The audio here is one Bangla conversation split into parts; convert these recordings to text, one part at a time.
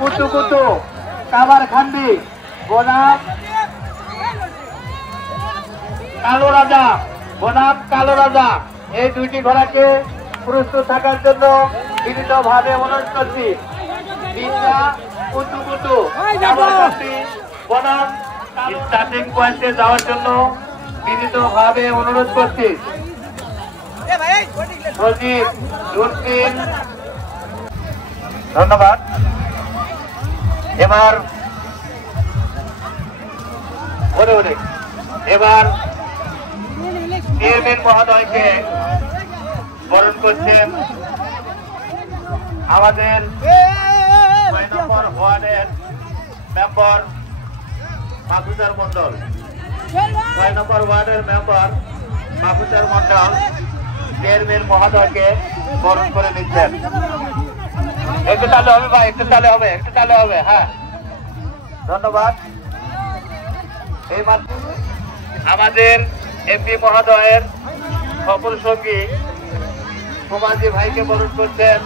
কুতু কুতু কাবার খান্ডি বনাম কালো রাজা এই দুইটি ঘোড়াকে প্রস্তুত থাকার জন্য বিনীতভাবে অনুরোধ করছি। কুতু কুতু কাবার খান্ডি বনাম স্টার্টিং পয়েন্টে যাওয়ার জন্য বিনীতভাবে অনুরোধ করছি। ধন্যবাদ। এবার চেয়ারম্যান মহোদয়কে বরণ করছেন আমাদের 6 নম্বর ওয়ার্ডের মেম্বার মাহফুজার মন্ডল। 6 নম্বর ওয়ার্ডের মেম্বার মাহফুজার মন্ডল চেয়ারম্যান মহোদয়কে বরণ করে নিচ্ছেন। একটু চালু হবে ভাই, একটু চালু হবে। হ্যাঁ, ধন্যবাদ। এইবার আমাদের এমপি মহোদয়ের সফল সঙ্গী কুমারজি ভাইকে বরণ করছেন।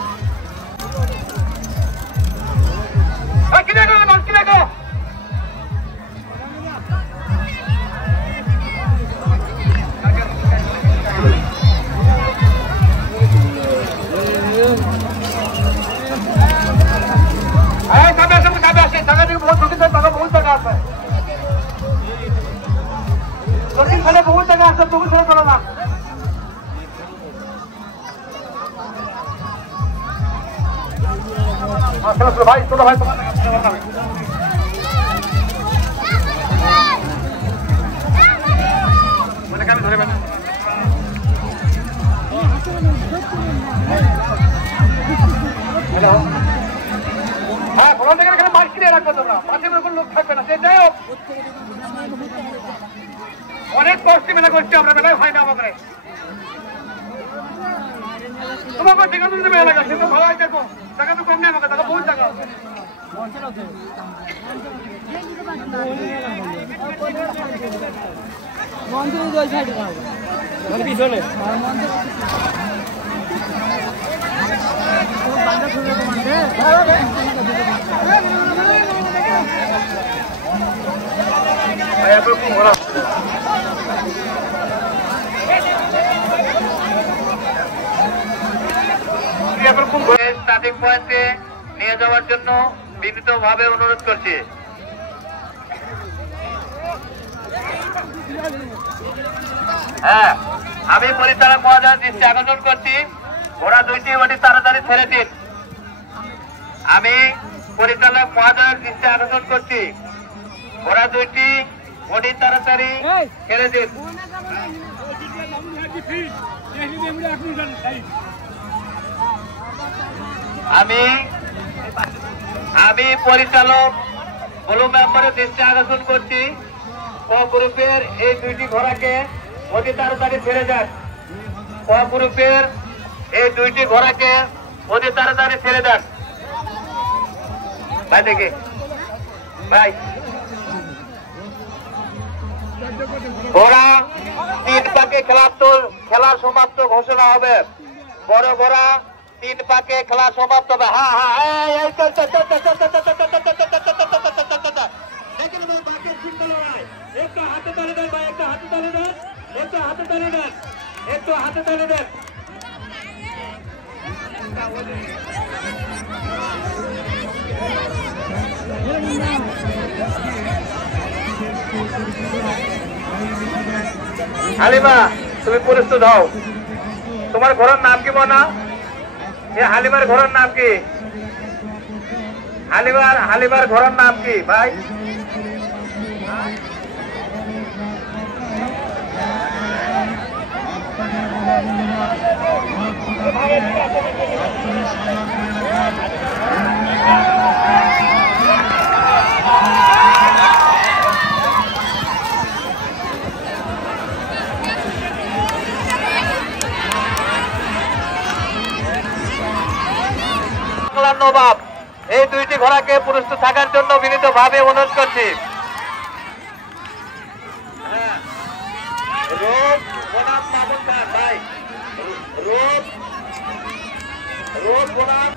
बहुत जगह আছে, তুমি ছেড়ে চলো না। ভাই ছোট ভাই তোমার আমি ধরে না। হ্যাঁ, ভোলার জায়গায় এখানে মাছ কিনে রাখবো তোমরা, মাছের কোনো লোক থাকবে না। সে যাই হোক, অনেক কষ্ট মেলা করছি আমরা, মেলায় হয় না আমাদের। তোমার টাকা তুলতে মেলা লাগা, সে তো ভালো হয়। দেখো টাকা তো কম নেই আমাকে, টাকা বহুত টাকা আছে। স্টার্টিং পয়েন্টে নিয়ে যাওয়ার জন্য বিনীতভাবে অনুরোধ করছি। হ্যাঁ, আমি পরিচালক মহোদয়ের দৃষ্টি আকর্ষণ করছি, ঘোড়া দুইটি ওটি তাড়াতাড়ি ছেড়ে দিন। আমি পরিচালক মহোদয়ের দৃষ্টি আকর্ষণ করছি, ঘোড়া দুইটি ওটি তাড়াতাড়ি ছেড়ে দিন। আমি পরিচালক ব্লু মেম্বারের দৃষ্টি আকর্ষণ করছি, গ্রুপের এই দুইটি ঘোড়াকে অতি তাড়াতাড়ি ছেড়ে যান। গ্রুপের এই দুইটি ঘোড়াকে অতি তাড়াতাড়ি ছেড়ে দেন। ভাই দেখি ভাই, ঘোড়া 3 পাকে খেলার সমাপ্ত ঘোষণা হবে। বড় ঘোড়া 3 পাকে খেলা সমাপ্ত হবে। হ্যাঁ হ্যাঁ, একটু হাতে তালে দেন ভাই, একটু হাতে তালে দেন, একটু হাতে তালে দেন, একটু হাতে তালে দেন। হালিমা, তুমি প্রস্তুত হও। তোমার ঘোড়ার নাম কি বনা? হালিমার ঘোড়ার নাম কি? হালিমার ঘোড়ার নাম কি ভাই? নবাব এই দুইটি ঘোড়াকে প্রস্তুত থাকার জন্য বিনীতভাবে অনুরোধ করছি। রোদ বনাম মামুন খান ভাই, রোদ বনাম